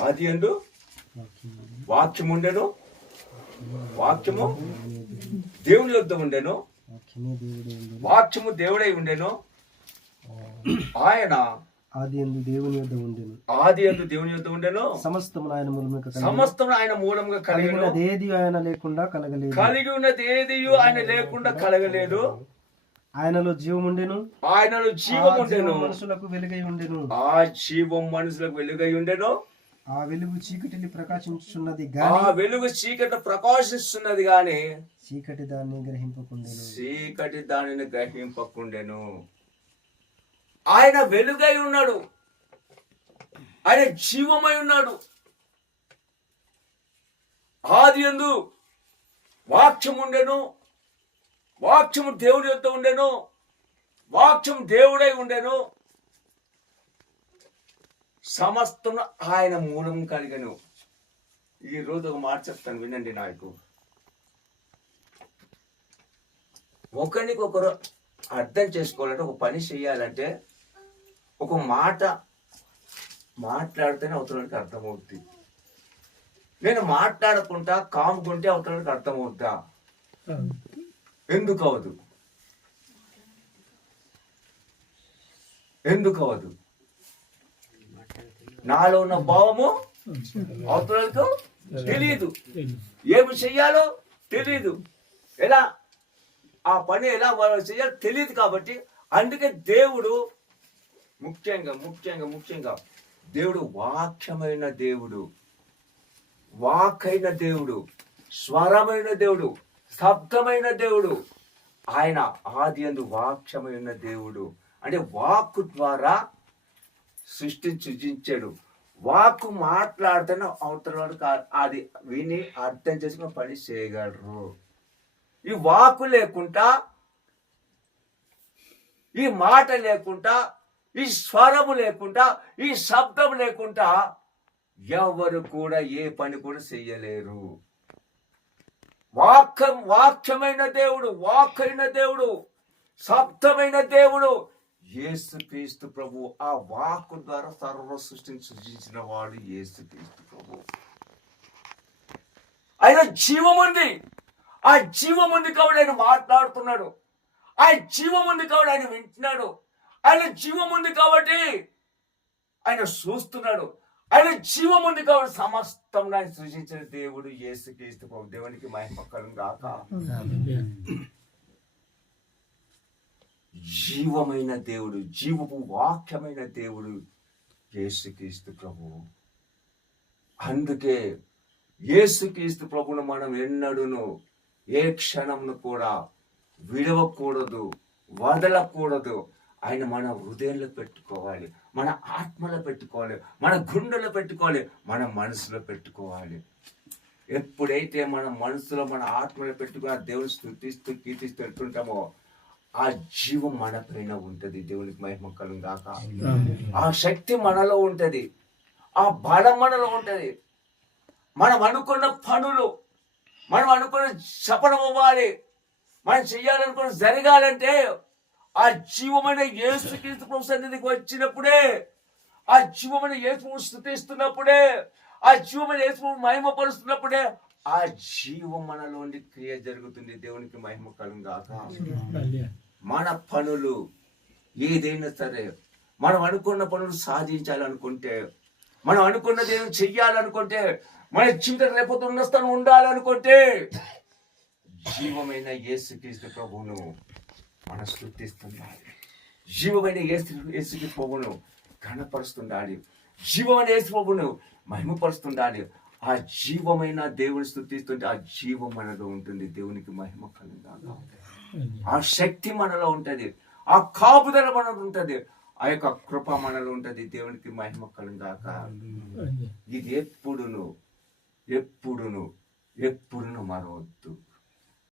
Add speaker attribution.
Speaker 1: ఆది ఎందు? వాక్యం ఉండెను వాక్యము? దేవుని యొద్ద ఉండెను?
Speaker 2: వాక్యమే దేవుడే ఉండెను.
Speaker 1: ఉండెను ఆయన
Speaker 2: ఆది ఎందు దేవుని యొద్ద ఉండెను.
Speaker 1: ఆది ఎందు దేవుని యొద్ద ఉండెను?
Speaker 2: సమస్తము ఆయన మూలముగా
Speaker 1: సమస్తం ఆయన మూలంగా కలిగిన.
Speaker 2: కలిగినదేది ఆయన లేకుండా కలగలేదు.
Speaker 1: కలిగి ఉన్నది ఏది ఆయన లేకుండా కలగలేదు.
Speaker 2: ఆయనలో జీవముండెను.
Speaker 1: ఆయనలో
Speaker 2: ఆ
Speaker 1: జీవం
Speaker 2: జీవం
Speaker 1: ఉండెను
Speaker 2: మనుషులకు వెలుగై ఉండెను.
Speaker 1: ఆ జీవం మనుషులకు వెలుగై ఉండెను.
Speaker 2: ఆ వెలుగు చీకటిని ప్రకాశించున్నది
Speaker 1: ఆ
Speaker 2: గాని
Speaker 1: వెలుగు చీకటి ప్రకాశిస్తున్నది గాని
Speaker 2: చీకటి దాన్ని గ్రహింపకుండెను.
Speaker 1: చీకటి దానిని గ్రహింపకుండెను. ఆయన వెలుగై ఉన్నాడు. ఆయన జీవమై ఉన్నాడు. ఆది ఎందు వాక్యం ఉండెను. వాక్యము దేవుడి యొక్క ఉండెను. వాక్యం దేవుడై ఉండెను. సమస్తం ఆయన మూలం కలిగను. ఈ రోజు ఒక మాట చెప్తాను వినండి నాకు ఒకరికొకరు అర్థం చేసుకోవాలంటే ఒక పని చేయాలంటే ఒక మాట మాట్లాడితేనే అవతలకి అర్థమవుద్ది. నేను మాట్లాడకుండా కాముకుంటే అవతలకి అర్థమవుద్దా? ఎందుకు అవదు? ఎందుకు అవదు? నాలో ఉన్న భావము అవతలకు తెలియదు ఏమి చెయ్యాలో తెలియదు ఎలా? ఆ పని ఎలా వాళ్ళు చేయాలో తెలియదు కాబట్టి అందుకే దేవుడు ముఖ్యంగా ముఖ్యంగా ముఖ్యంగా దేవుడు వాక్యమైన దేవుడు. వాకైన దేవుడు స్వరమైన దేవుడు శబ్దమైన దేవుడు. ఆయన ఆది అందు వాక్యమైన దేవుడు. అంటే వాక్కు ద్వారా సృష్టించి సృజించాడు. వాక్కు మాట్లాడితేనే అవతల వాడికి అది విని అర్థం చేసుకుని పని చేయగలరు. ఈ వాకు లేకుండా ఈ మాట లేకుండా ఈ స్వరము లేకుండా ఈ శబ్దం లేకుండా ఎవరు కూడా ఏ పని కూడా చెయ్యలేరు వాక్యం వాక్యమైన దేవుడు వాక్కైన దేవుడు శబ్దమైన దేవుడు యేసుక్రీస్తు ప్రభు ఆ వాక్కు ద్వారా సర్వ సృష్టిని సృజించిన వాడు యేసుక్రీస్తు ప్రభు ఆయన జీవం ఉంది ఆ జీవం ఉంది కాబట్టి ఆయన మాట్లాడుతున్నాడు ఆ జీవం ఉంది కాబట్టి ఆయన వింటున్నాడు ఆయన జీవం ఉంది కాబట్టి ఆయన చూస్తున్నాడు ఆయన జీవం ఉంది కాబట్టి సమస్తం ఆయన సృజించిన దేవుడు యేసుక్రీస్తు ప్రభు దేవునికి మహిమ కలుగు గాక జీవమైన దేవుడు జీవపు వాక్యమైన దేవుడు యేసుక్రీస్తు ప్రభు. అందుకే యేసుక్రీస్తు ప్రభును మనం ఎన్నడూను ఏ క్షణంను కూడా విడవకూడదు వదలకూడదు. ఆయన మన హృదయంలో పెట్టుకోవాలి మన ఆత్మలో పెట్టుకోవాలి మన గుండెలో పెట్టుకోవాలి మన మనసులో పెట్టుకోవాలి. ఎప్పుడైతే మన మనసులో మన ఆత్మలో పెట్టుకుని ఆ దేవుని స్థుతిస్తూ కీర్తిస్తూ వెళ్తుంటామో ఆ జీవం మన పైన ఉంటది దేవునికి మహిమ కలుగు గాక. ఆ శక్తి మనలో ఉంటది ఆ బలం మనలో ఉంటది. మనం అనుకున్న పనులు మనం అనుకున్న సఫలం అవ్వాలి మనం చెయ్యాలనుకున్న జరగాలంటే ఆ జీవమైన ప్రభు సన్నిధికి వచ్చినప్పుడే ఆ జీవమైన ప్రభు స్థుతిస్తున్నప్పుడే ఆ జీవమైన ప్రభు మహిమపరుస్తున్నప్పుడే ఆ జీవం మనలోని క్రియ జరుగుతుంది. దేవునికి మహిమ కలుగు గాక. మన పనులు ఏదైనా సరే మనం అనుకున్న పనులు సాధించాలనుకుంటే మనం అనుకున్నది ఏదో చెయ్యాలనుకుంటే మన జీవితం రేపొద్దు ఉన్న స్థానం ఉండాలనుకుంటే జీవమైన యేసుక్రీస్తు ప్రభువును మనం స్థుతిస్తుండాలి జీవమైన యేసు యేసుక్రీస్తు ప్రభువును ఘనపరుస్తుండాలి. జీవమైన యేసు ప్రభువును మహిమపరుస్తుండాలి. ఆ జీవమైన దేవుని స్థుతిస్తుంటే ఆ జీవం మనలో ఉంటుంది. దేవునికి మహిమ కలుగుతాగా ఆ శక్తి మనలో ఉంటది. ఆ కాపుదల మనలో ఉంటది. ఆ యొక్క కృప మనలో ఉంటది. దేవునికి మహిమ కలుగాక ఇది ఎప్పుడును ఎప్పుడును ఎప్పుడును మరవద్దు.